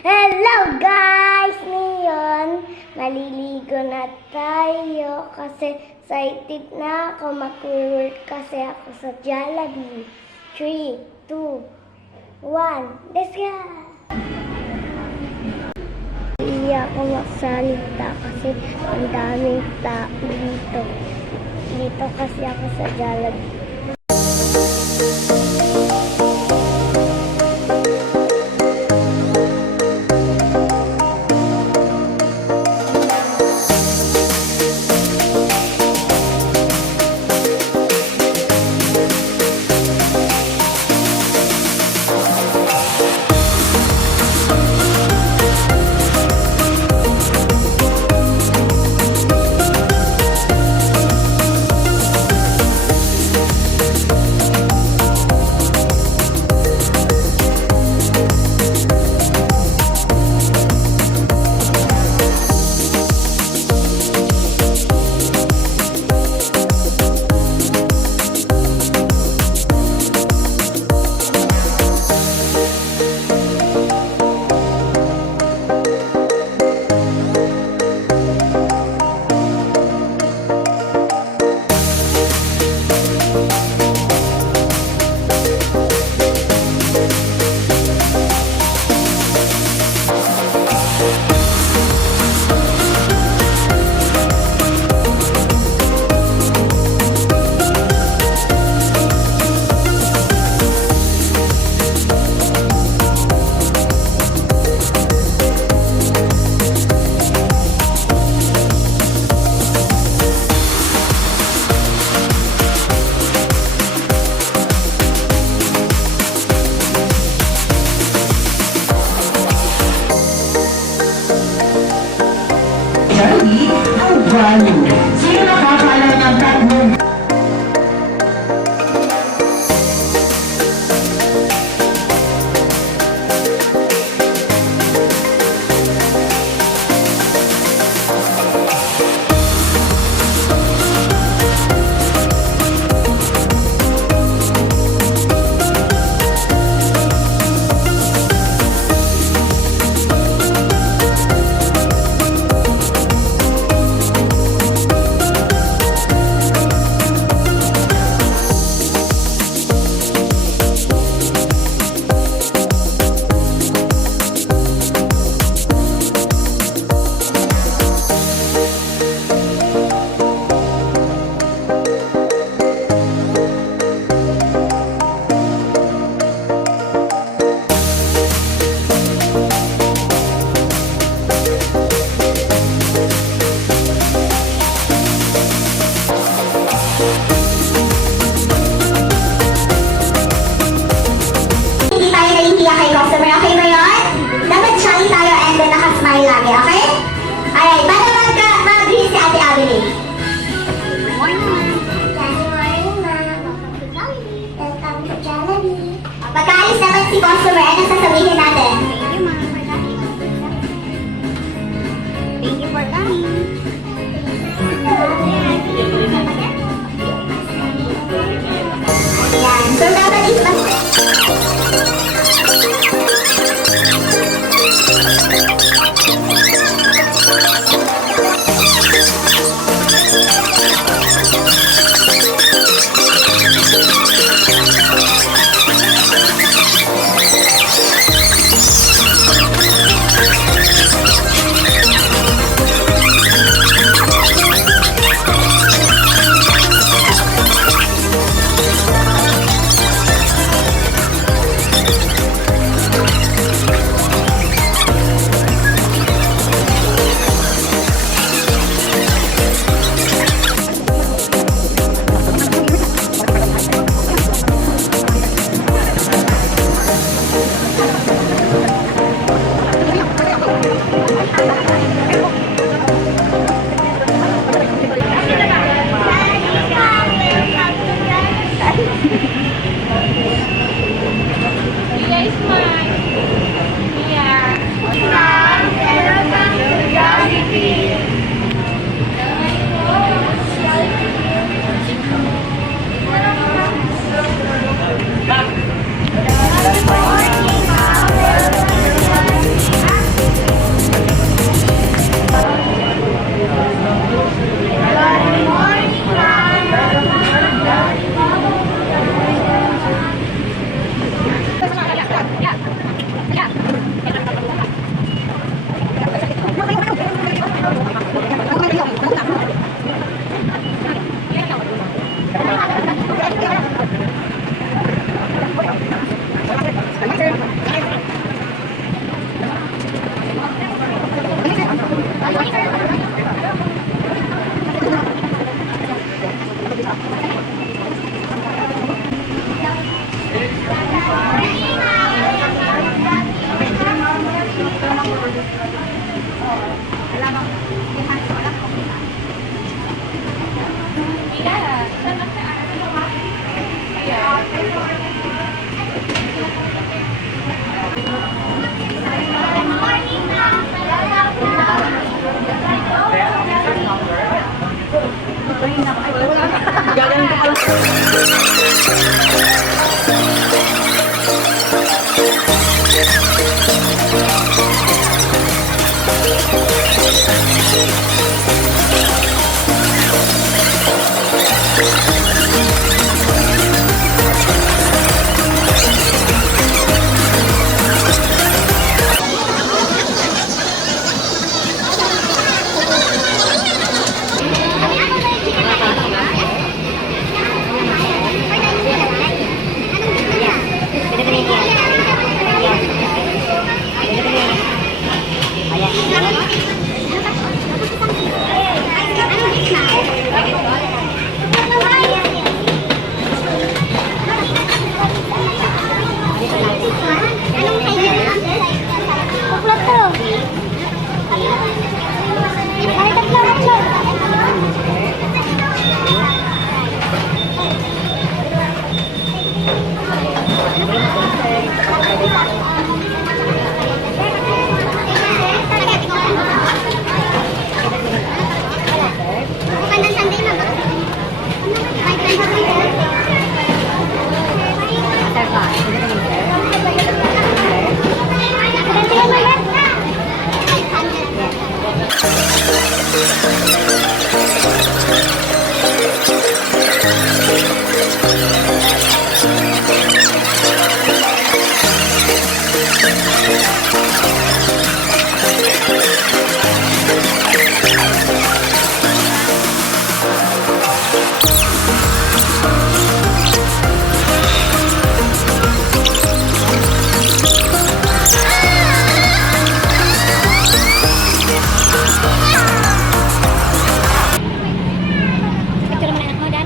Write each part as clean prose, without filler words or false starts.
Hello guys! Ngayon, maliligo na tayo kasi excited na ako. Mag-work kasi ako sa Jollibee. 3, 2, 1, let's go! Hindi ako magsalita kasi ang daming tao dito. Dito kasi ako sa Jollibee. Ang value. Sino nakakaalam ng tatlong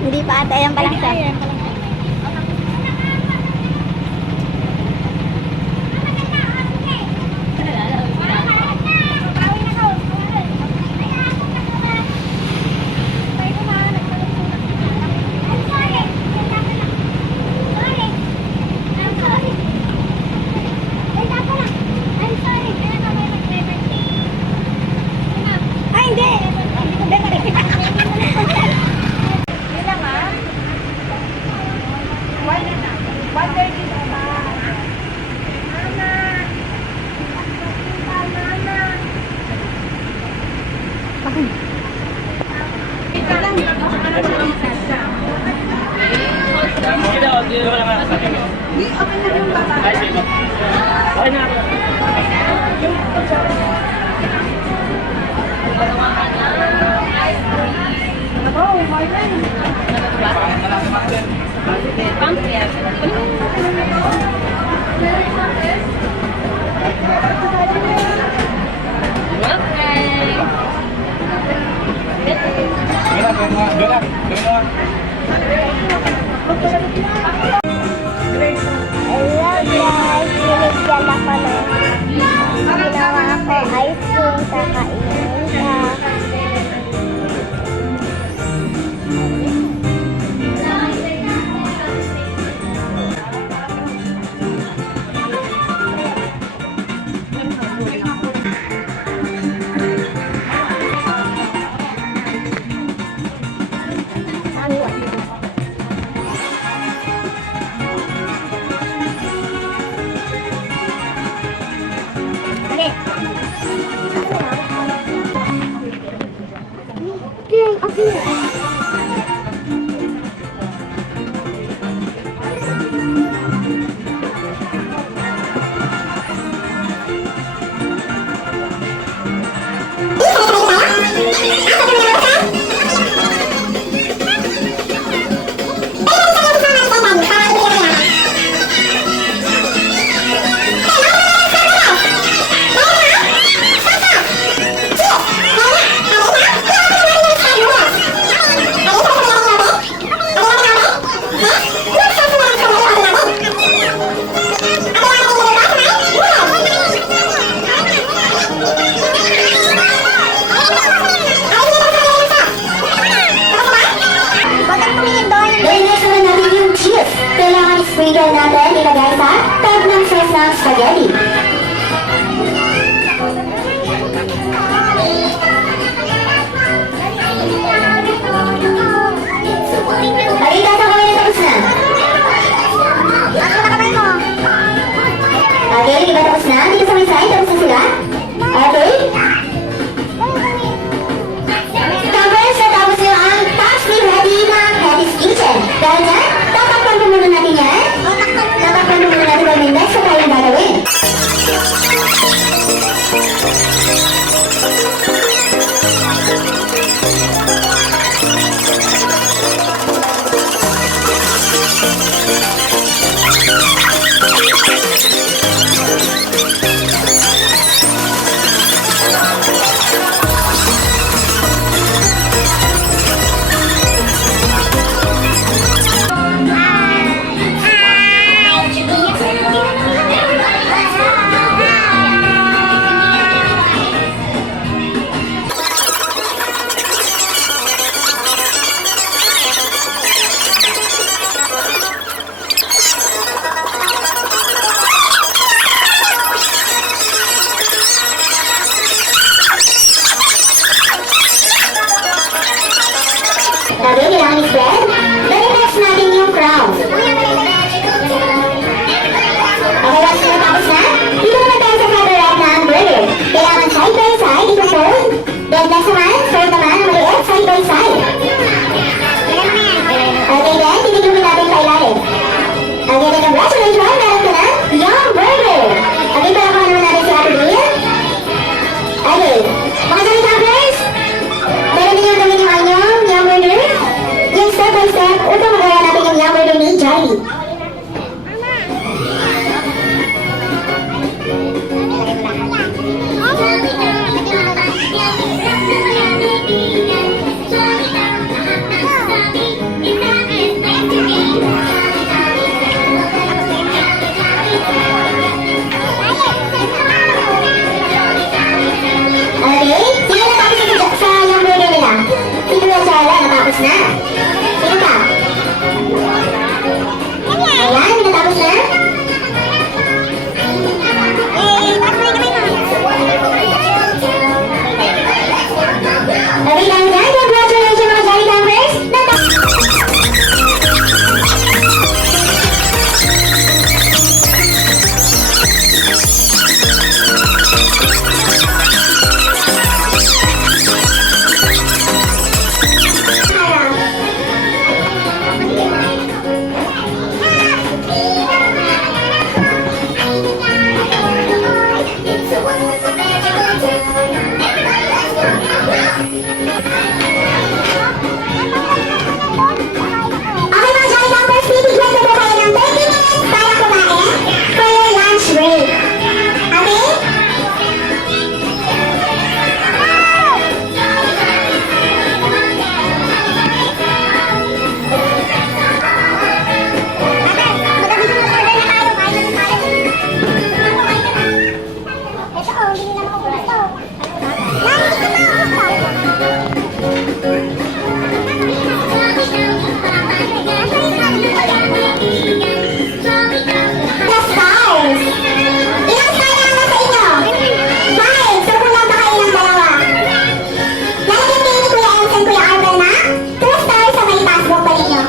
Hindi pa ata, ayan pa lang siya. Ay, hindi! Hello guys, binigyan ako ng ginawa ako ice cream, kakainin ka. Okay mga Jolly Campers, bibigyan ko po kayo ng 30 minutes para kumain for your lunch break. Okay? Plus stars. Ilang star na ang nasa inyo? 5. So kulang pa kayo ng dalawa. Lalagyan kayo ni Kuya Ems and Kuya Arvel na 2 stars sa may passbook pa ninyo.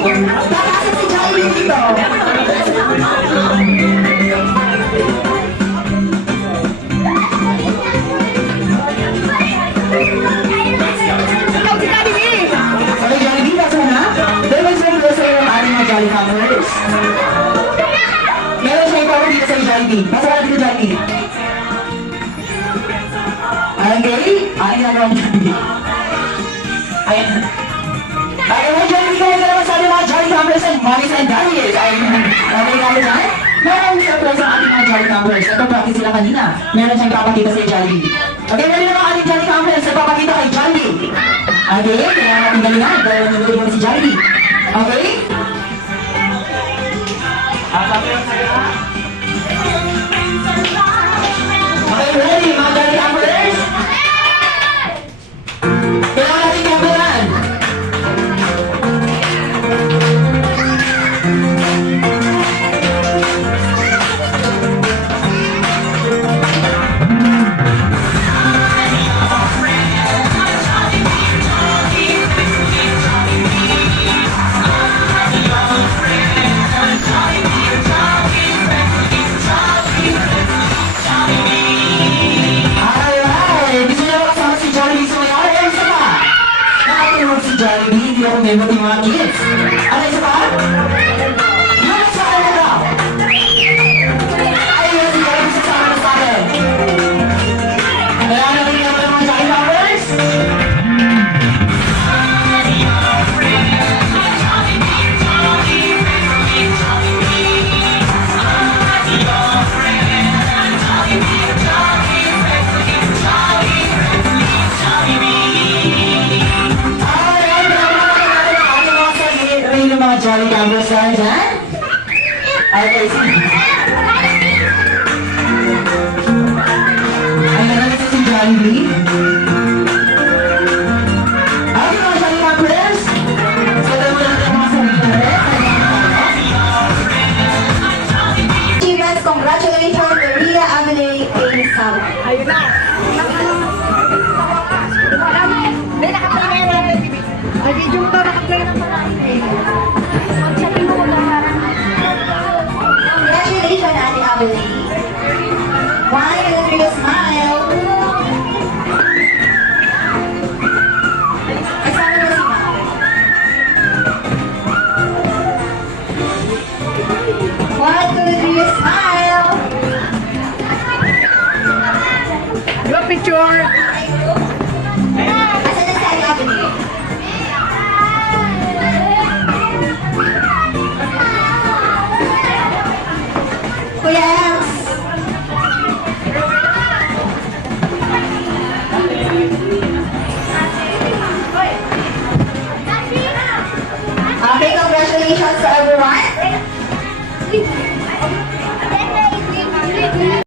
Papasok si Jollibee dito. Okay, Jollibee, pasok na. Dahil may siyempre sa iyo ang ating mga Jolly Campers. Meron siya ikaw dito sa Jollibee. Pasok na dito, Jollibee. Okay? Ayan na naman, Jollibee. Ayan. Ayan na, Jollibee, kaya ka naman sabi mga Jolly Campers and Mommies and Daddies. Ayan. Okay, kaya dyan? Meron surprise ang ating mga Jolly Campers. Ito, practice sila kanina. Meron siyang papakita sa Jollibee. Okay, meron naman ating Jolly Campers na papakita kay Jollibee. Okay, kaya natin galingan. Dahil nanonood mo si Jollibee. Okay? Okay, ready, mga Jolly Campers? Kailangan natin kamperan. Alright! Gusto niyo kasama si Jollibee sa mga araw? Isa pa! Nakatulog si Jollibee, hindi ako member ng mga kids. Ano isa pa? Yung isa ka na daw! Ayun si Jollibee sa sama na sa akin. Kaya natin naman ang mga Jolly Campers? Alright, pinapakita natin ang ating mga sarili ng mga Jolly Campers dyan. Okay, sige. Ayan na si Jollibee. Okay, mga Jolly Campers. So, tayo mo natin ang mga sarili natin. Achievements, congratulations, Maria Amelie A. Sam. Ayun na. Hindi, nakaplay na yun. Ay, video mo daw, nakaplay na pala. Magsabi mo ba parang... Congratulations, Ate Amelie. One, two, three, smile. Kasama mo si Ma'am. One, two, three, smile. Go picture! Asan na si Ate Amelie? Kuya